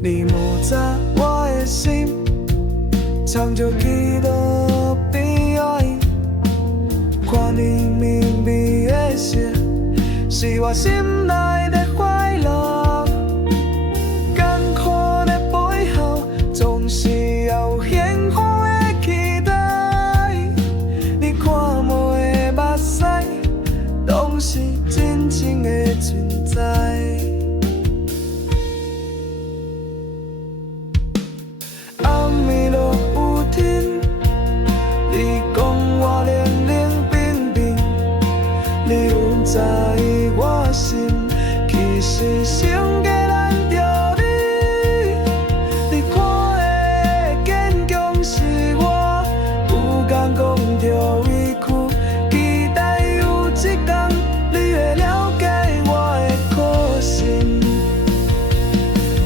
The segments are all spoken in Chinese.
你摸着我的心，唱着记录悲哀，看你明媚的笑，是我心内的快乐。艰苦的背后，总是有幸福的期待。你看无的目屎，拢是真正的存在。暗暝落有天，你讲我冷冷冰冰，你有在意我心，其实心计难着你。你看的坚强是我，有敢讲着委屈，期待有一天你会了解我的苦心，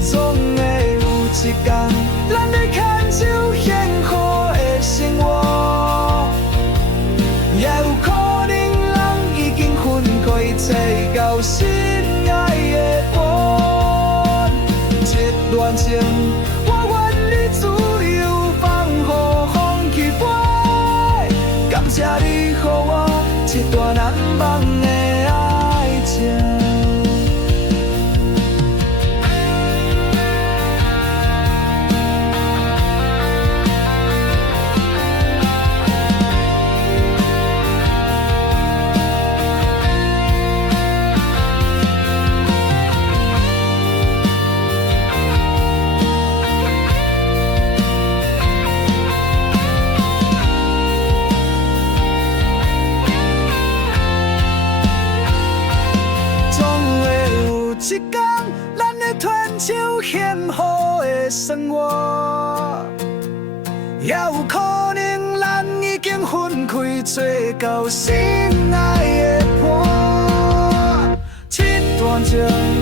总会有一天，咱会牵手幸福的生活。也有可能人已经分开，找到心爱的伴。这段情，我愿你自由放乎风去飞。感谢你，予我一段难忘的爱情。一天，咱会传手幸福的生活，也有可能咱已经分开，找到心爱的伴。这段情。